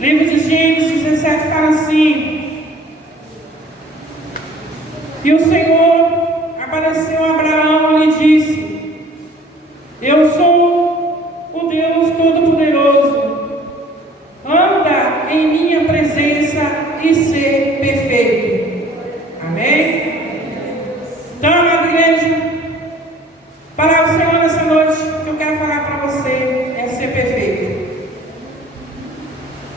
Livro de Gênesis 17 fala assim: e o Senhor apareceu a Abraão e lhe disse: eu sou o Deus Todo-Poderoso, anda em minha presença e ser perfeito. Amém? Então, amada igreja, para o Senhor nessa noite, o que eu quero falar para você é ser perfeito.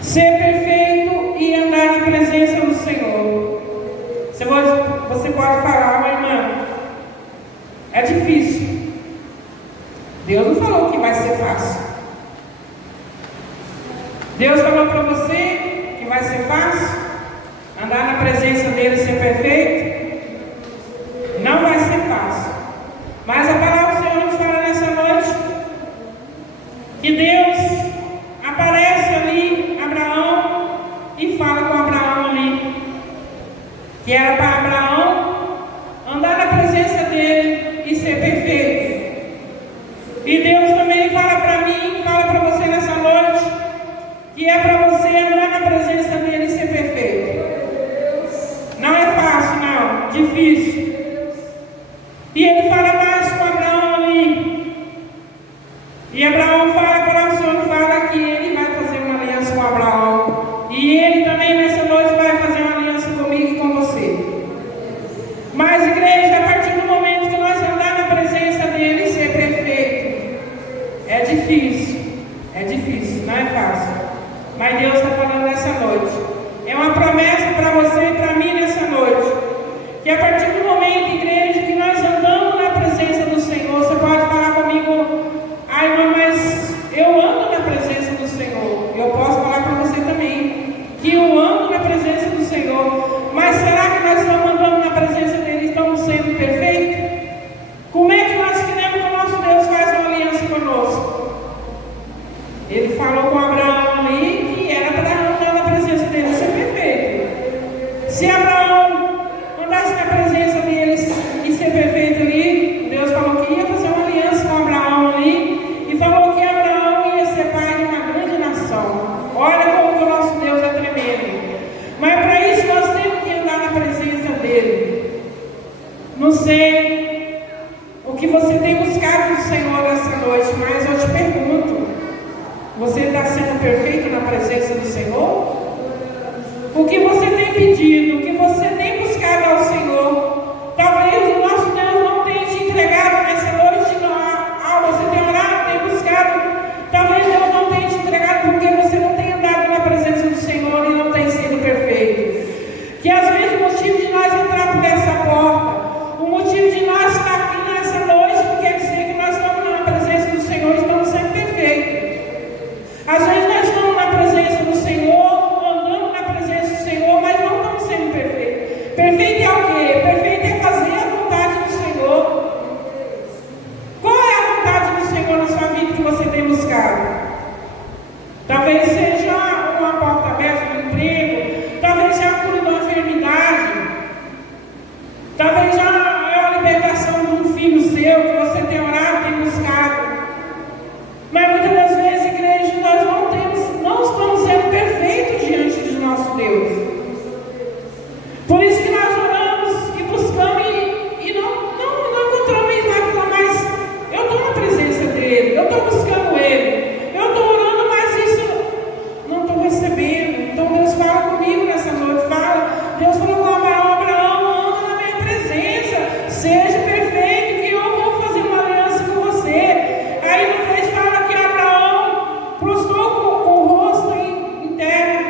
Ser perfeito e andar na presença do Senhor. Você pode falar, mas irmã, é difícil. Deus não falou que vai ser fácil. Deus falou para você que vai ser fácil andar na presença dele e ser perfeito? Não vai ser fácil. Mas a palavra do Senhor nos fala nessa noite que Deus aparece ali, Abraão, e fala com Abraão ali, que era para Abraão andar na presença dele e ser perfeito. E Deus também fala para mim, fala para você nessa noite, que é para você andar na presença dele e ser perfeito. Não é fácil, não, difícil. E ele fala mais com Abraão ali. E Abraão fala para o Senhor, fala que ele vai fazer uma aliança com Abraão. E ele também nessa noite vai fazer uma aliança comigo e com você. Mas, igreja, a partir do momento que nós andar na presença dele e ser perfeito, é difícil, não é fácil. Mas Deus está falando nessa noite. É uma promessa para você e para mim nessa noite. Que a partir do momento, igreja, que nós andamos na presença do Senhor, você pode falar comigo: ai, irmã, mas eu ando na presença do Senhor. Eu posso falar para você também que eu ando na presença do Senhor. Mas será que nós estamos andando na presença dele e estamos sendo perfeitos? Como é que nós queremos que o nosso Deus faça uma aliança conosco? Ele falou com Abraão ali que era para andar na presença dele e ser perfeito. Se Abraão andasse na presença dele e ser perfeito ali, Deus falou que ia fazer uma aliança com Abraão ali e falou que Abraão ia ser pai de uma grande nação. Olha como que o nosso Deus é tremendo. Mas para isso nós temos que andar na presença dele. Não sei o que você tem buscado do Senhor nessa noite, mas eu te pergunto: você está sendo perfeito na presença do Senhor? O que você tem pedido, o que você tem buscado ao Senhor, talvez o nosso Deus não tenha te entregado nessa noite. Você tem orado, tem buscado, talvez Deus não tenha te entregado porque você não tem andado na presença do Senhor e não tem sido perfeito. Que às vezes o motivo de nós entrar por essa porta, o motivo de nós estar aqui nessa noite, não quer dizer que nós estamos na presença do Senhor e estamos sendo perfeitos. Às vezes nós estamos na presença do Senhor, andando na presença do Senhor, mas não estamos sendo perfeitos. Perfeito é o quê? Perfeito é fazer a vontade do Senhor. Qual é a vontade do Senhor na sua vida que você tem buscado? Talvez seja uma porta aberta no emprego, talvez seja a cura de uma enfermidade, talvez já é a libertação de um filho seu que você tem orado, tem buscado. Mas muitas das vezes, igreja, nós não estamos sendo perfeitos diante do nosso Deus. Por isso que nós oramos e buscamos e não encontramos nada, mas eu estou na presença dele, eu estou buscando ele, eu estou orando, mas isso não estou recebendo. Então Deus fala comigo nessa noite, Deus falou com Abraão, anda na minha presença, seja perfeito, que eu vou fazer uma aliança com você. Aí no 3 fala que Abraão prostrou com o rosto em terra.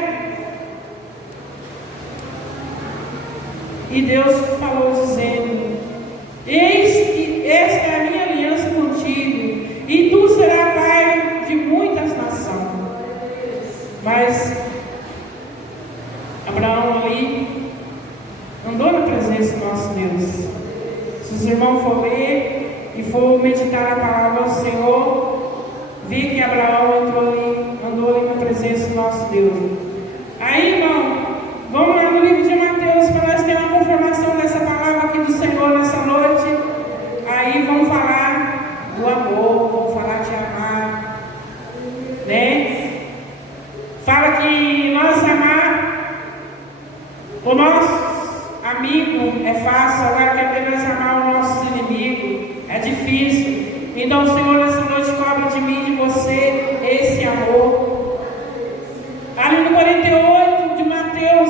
E Deus falou dizendo: eis que esta é a minha aliança contigo, e tu serás pai de muitas nações. Mas Abraão ali andou na presença do nosso Deus. Se os irmãos for ler e for meditar na palavra do Senhor, vê que Abraão andou ali na presença do nosso Deus. Aí, irmão, vamos lá no livro de Mateus para nós ter uma confirmação dessa palavra aqui do Senhor nessa noite. Aí vamos falar do amor, vamos falar de amar, né? Fala que O nosso amigo é fácil, agora quer ver nós amar os nossos inimigos. É difícil. Então, Senhor, essa noite cobra de mim e de você esse amor. Ali no 48 de Mateus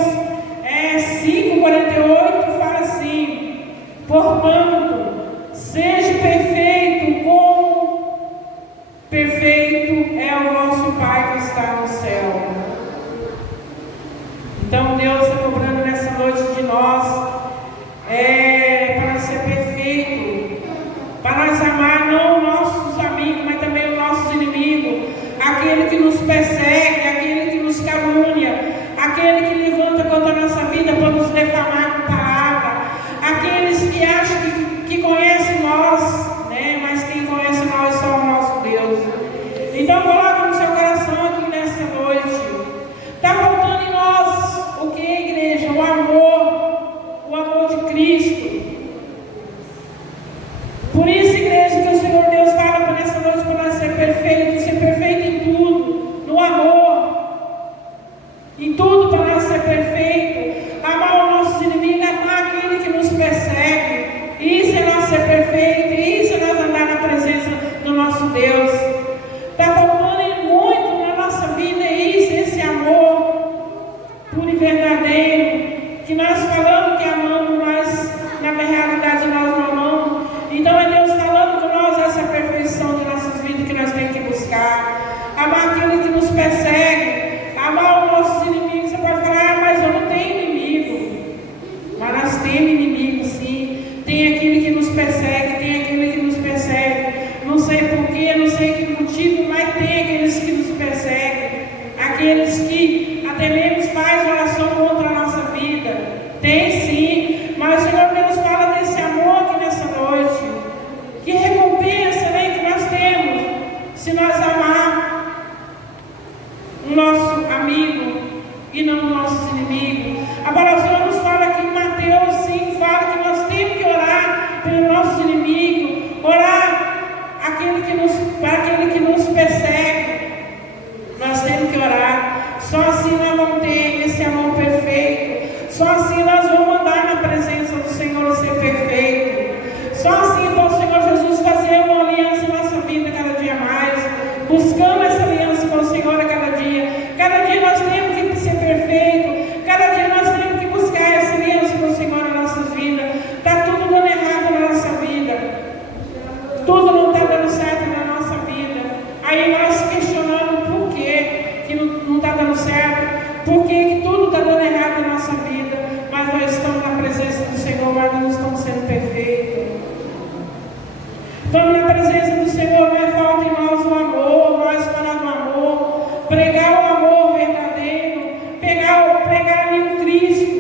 5:48 fala assim: portanto, seja perfeito como perfeito é o nosso Pai que está no céu. Então Deus está cobrando nessa noite de nós para ser perfeito, para nós amar não os nossos amigos, mas também os nossos inimigos, aquele que nos persegue, aquele que nos calúnia, aquele que levanta contra a nossa vida para nos defamar com palavra, aqueles que acham que conhecem nós, né? Mas quem conhece nós é só o nosso Deus. Então coloca no seu coração aqui nessa noite. Está faltando em nós o que, igreja? O amor de Cristo. Por isso, igreja, que o Senhor Deus fala para nessa noite para nós ser perfeito em tudo, no amor, em tudo para nós ser perfeito, amar os nossos inimigos, amar aquele que nos persegue. Isso é nós ser perfeito, isso é nós andar na presença do nosso Deus. Está faltando muito na nossa vida isso, esse amor puro e verdadeiro, que nós falamos que amamos, mas na realidade nós não amamos. Então é Deus falando com nós essa perfeição de nossas vidas que nós temos que buscar. Amar aquele que nos persegue, amar os nossos inimigos. Você pode falar, mas eu não tenho inimigo. Mas nós temos inimigo, sim. Tem aquele que nos persegue, tem aquele que nos persegue. Não sei porquê, não sei que motivo, mas tem aqueles que nos perseguem. Aqueles que até mesmo fazem oração contra a nossa vida. Tem sim, mas o Senhor Deus fala desse amor aqui nessa noite. Que recompensa, né, que nós temos se nós amar o nosso amigo e não os nossos inimigos. A palavra do Senhor nos fala aqui em Mateus 5, fala que nós temos que orar pelos nossos inimigos, orar para aquele que nos persegue. Nós temos que orar. Só assim nós vamos ter esse amor perfeito. Só assim nós vamos andar na presença do Senhor e ser perfeito. Só assim então o Senhor Jesus fazer uma aliança em nossa vida cada dia mais, buscando essa aliança com o Senhor a cada dia. Cada dia nós temos que ser perfeito. Cada dia nós temos que buscar essa aliança com o Senhor na nossa vida. Está tudo dando errado na nossa vida. Tudo não está dando certo na nossa vida. Aí nós questionamos por que não está dando certo, por que tudo está dando errado na nossa vida, mas nós estamos na presença do Senhor, mas não estamos sendo perfeitos. Estamos na presença do Senhor, não é falta em nós o amor, nós falar do amor, pregar o amor verdadeiro, pregar ali o Cristo,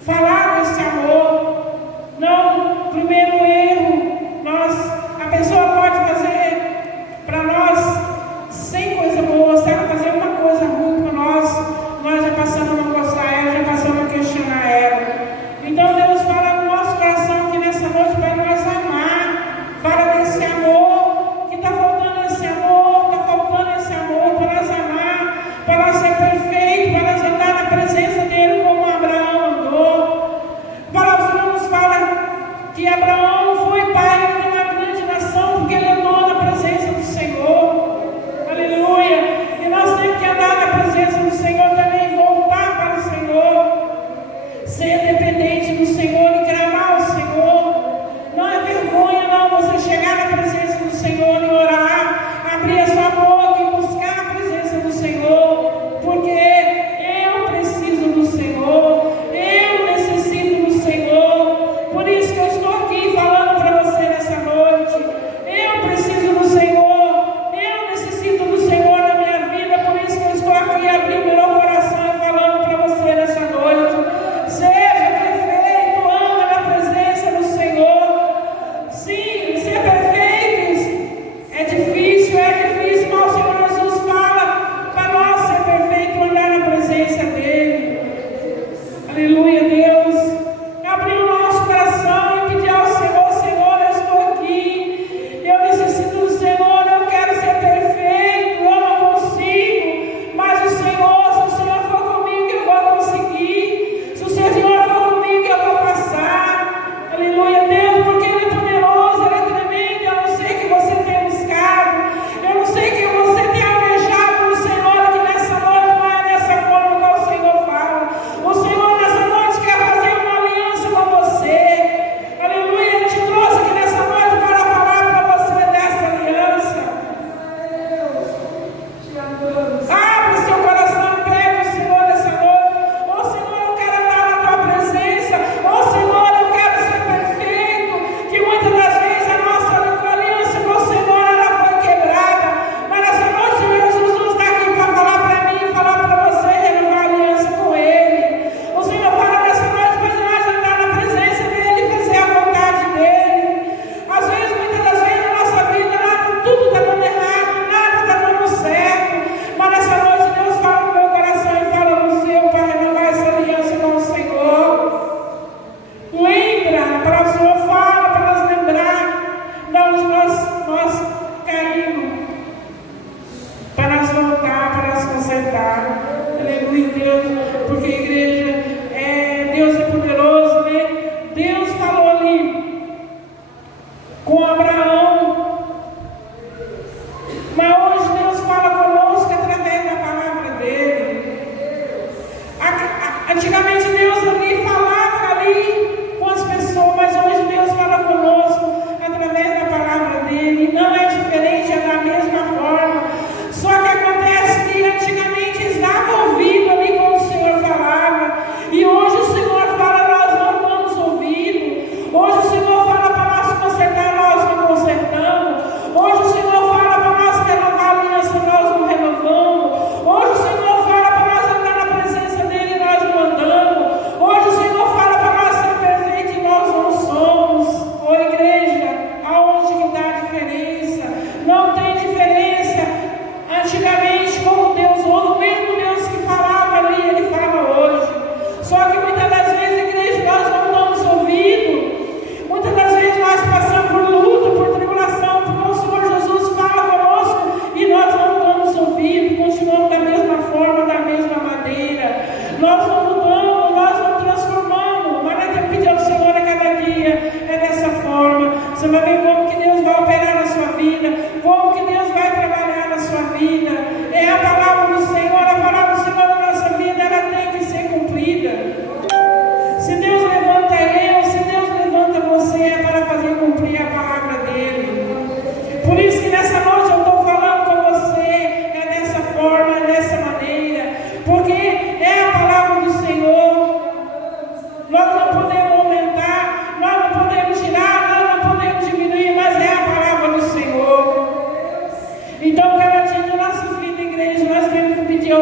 falar desse amor. Não, primeiro erro, a pessoa pode fazer para nós 100 coisas boas, sabe, fazer uma coisa ruim para nós já passamos a não gostar ela, já passamos a questionar ela. Então Deus fala no nosso coração aqui nessa noite para nós amar, fala desse amor, que está faltando esse amor para nós amar, para nós ser perfeito, para nós andar na presença dele como Abraão andou. A palavra do Senhor nos fala que Abraão foi pai de uma grande nação, porque ele andou na presença do Senhor. Aleluia! E nós temos que andar na presença do Senhor também, voltar para o Senhor, ser dependente do Senhor e clamar ao Senhor. Não é vergonha não você chegar na presença do Senhor e orar, abrir a sua boca e buscar a presença do Senhor, porque eu preciso do Senhor, eu necessito do Senhor. Por isso que eu estou aqui falando para você nessa noite. Eu preciso do Senhor, eu necessito do Senhor na minha vida, por isso que eu estou aqui abrindo meu coração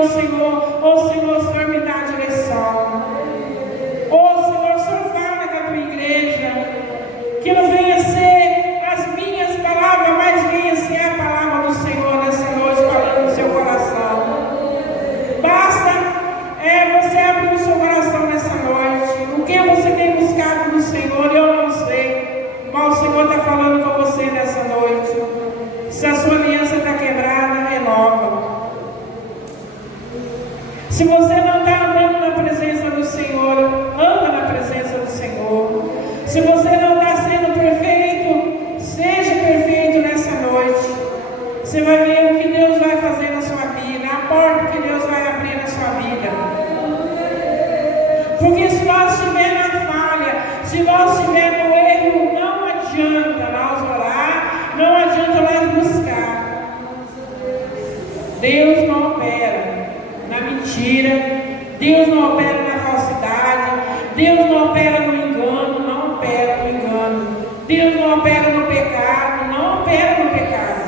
ao Senhor, ô Senhor, o Senhor me dá a direção. Ô Senhor, o Senhor fala com a tua igreja, que não venha ser as minhas palavras, mas venha ser a palavra do Senhor nessa noite, falando no seu coração. Basta você abrir o seu coração nessa noite. O que você tem buscado do Senhor, eu não sei, mas o Senhor está falando com você nessa noite. Se a sua aliança está quebrada, renova. Se você não está andando na presença do Senhor, anda na presença do Senhor. Se você não está sendo perfeito, seja perfeito nessa noite. Você vai ver o que Deus vai fazer na sua vida, a porta que Deus vai abrir na sua vida. Porque se nós estivermos na falha, se nós estivermos no erro, não adianta nós orar, não adianta nós buscar. Deus não opera na mentira, Deus não opera na falsidade, Deus não opera no engano, não opera no engano. Deus não opera no pecado, não opera no pecado.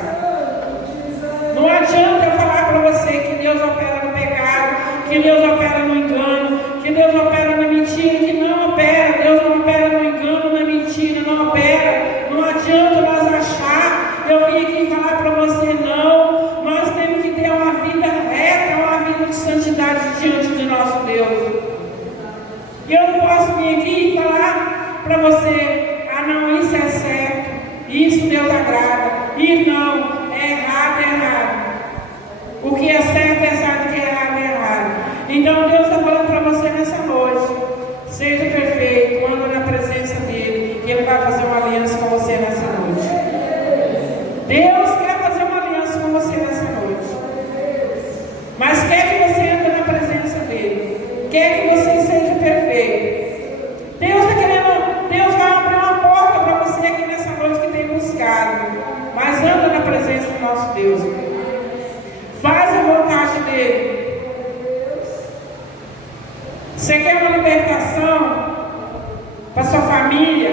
Não adianta eu falar para você que Deus opera no pecado, que Deus opera no engano, que Deus opera na mentira, que não opera. Deus não opera no engano, na mentira, não opera. Não adianta nós achar, eu vim aqui falar para você, não. Nós temos que ter uma vida reta, uma vida de santidade diante do nosso Deus. E eu não posso vir aqui e falar para você, não, isso é certo, isso Deus agrada, e não, é errado, é errado. O que é certo é certo, o que é errado é errado. Então Deus está falando para você nessa noite, seja perfeito, anda na presença dEle, e Ele vai fazer uma aliança com você nessa noite. Deus quer fazer uma aliança com você nessa noite, mas quer que você ande na presença dEle, quer que você seja perfeito. Deus está querendo, Deus vai abrir uma porta para você aqui nessa noite que tem buscado, mas anda na presença do nosso Deus. Faz a vontade dEle. Você quer uma libertação para sua família,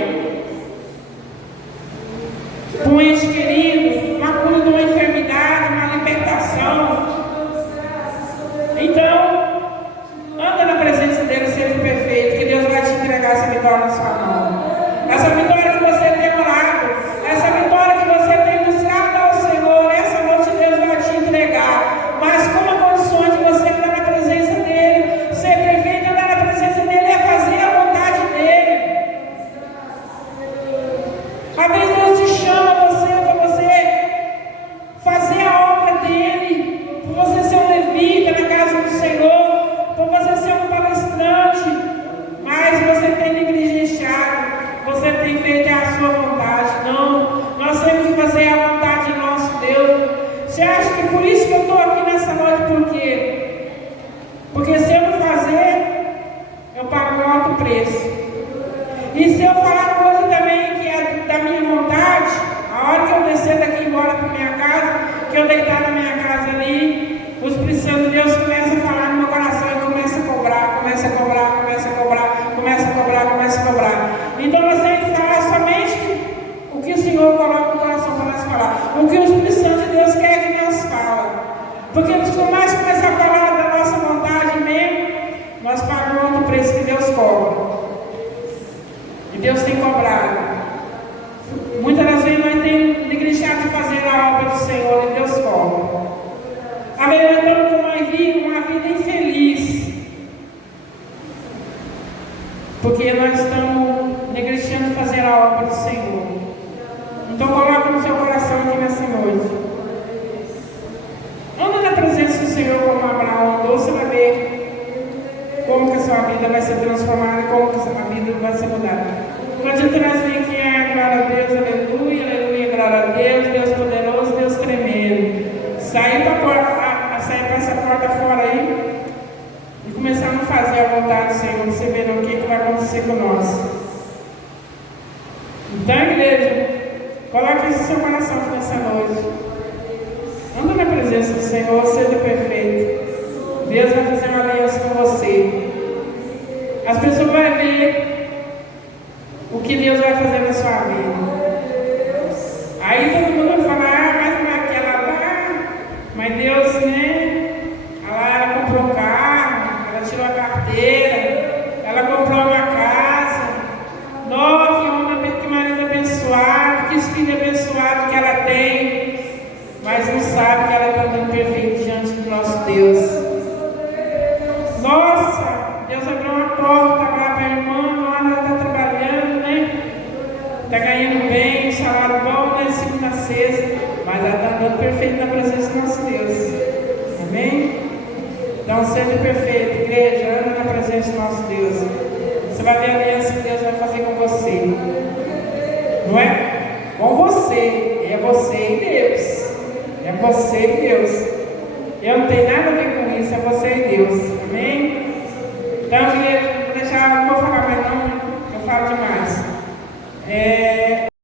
para um ente querido, uma cura de uma enfermidade, uma libertação? Então, anda na presença dEle, seja perfeito, que Deus vai te entregar essa vitória na sua mão. Essa vitória que você tem orado, essa vitória que você tem buscado ao Senhor, essa noite Deus vai te entregar. Mas com a condição de você andar na presença dEle, ser perfeito, andar na presença dEle é fazer a vontade dEle. Às vezes Deus te chama para você fazer a obra dEle, para você ser um levita na casa do Senhor, para você ser um palestrante, mas você tem negligenciado, você tem feito a sua vontade. Não, nós temos que fazer a vontade do nosso Deus. Você acha que por isso que eu estou aqui nessa noite? Por quê? Porque se eu não fazer, eu pago um alto preço. E se eu falar coisa também que é da minha vontade, a hora que eu descer daqui e embora para minha casa, que eu deitar na minha casa ali, o Espírito Santo de Deus começa a falar no meu coração e começa a cobrar, começa a cobrar, começa a cobrar, começa a cobrar, começa a cobrar. Então nós temos que falar somente o que o Senhor coloca no coração para nós falar, o que o Espírito Santo de Deus quer que nós falemos. Porque se mais começar a falar da nossa vontade mesmo, nós pagamos outro preço que Deus cobra. E Deus tem cobrado. Muitas das vezes nós temos negligenciado de fazer a obra do Senhor e Deus cobra. A verdade é que nós vivemos uma vida infeliz, porque nós estamos negligenciando de fazer a obra do Senhor. Então coloque no seu coração aqui nessa noite. Anda na presença do Senhor como Abraão andou, você vai ver como que a sua vida vai ser transformada, como que a sua vida vai ser mudada. Não adianta nós vir aqui, glória a Deus, aleluia, aleluia, glória a Deus, Deus poderoso, Deus tremendo. Sair para essa porta fora aí e começar a não fazer a vontade do Senhor, você vê o que vai acontecer com nós. Então, igreja, coloque isso no seu coração aqui nessa noite. Anda na presença do Senhor, seja perfeito. Deus vai fazer uma aliança com você. As pessoas vão ver o que Deus vai fazer na sua vida. Aí todo mundo vai falar, mas não é aquela lá, mas Deus, né? Ela era carteira, ela comprou uma casa. Nossa, que marido abençoado, que filho abençoado que ela tem, mas não sabe que ela está dando perfeito diante do nosso Deus. Nossa, Deus abriu uma porta lá para a irmã, ela está trabalhando, né? Está ganhando bem, um salário bom, né? Segunda a sexta, mas ela está dando perfeito na presença do nosso Deus. Amém? Então seja perfeito, igreja, anda na presença do nosso Deus. Você vai ver a aliança que Deus vai fazer com você. Não é com você, é você e Deus. É você e Deus. Eu não tenho nada a ver com isso, é você e Deus. Amém? Então, igreja, vou deixar, não vou falar mais não, eu falo demais.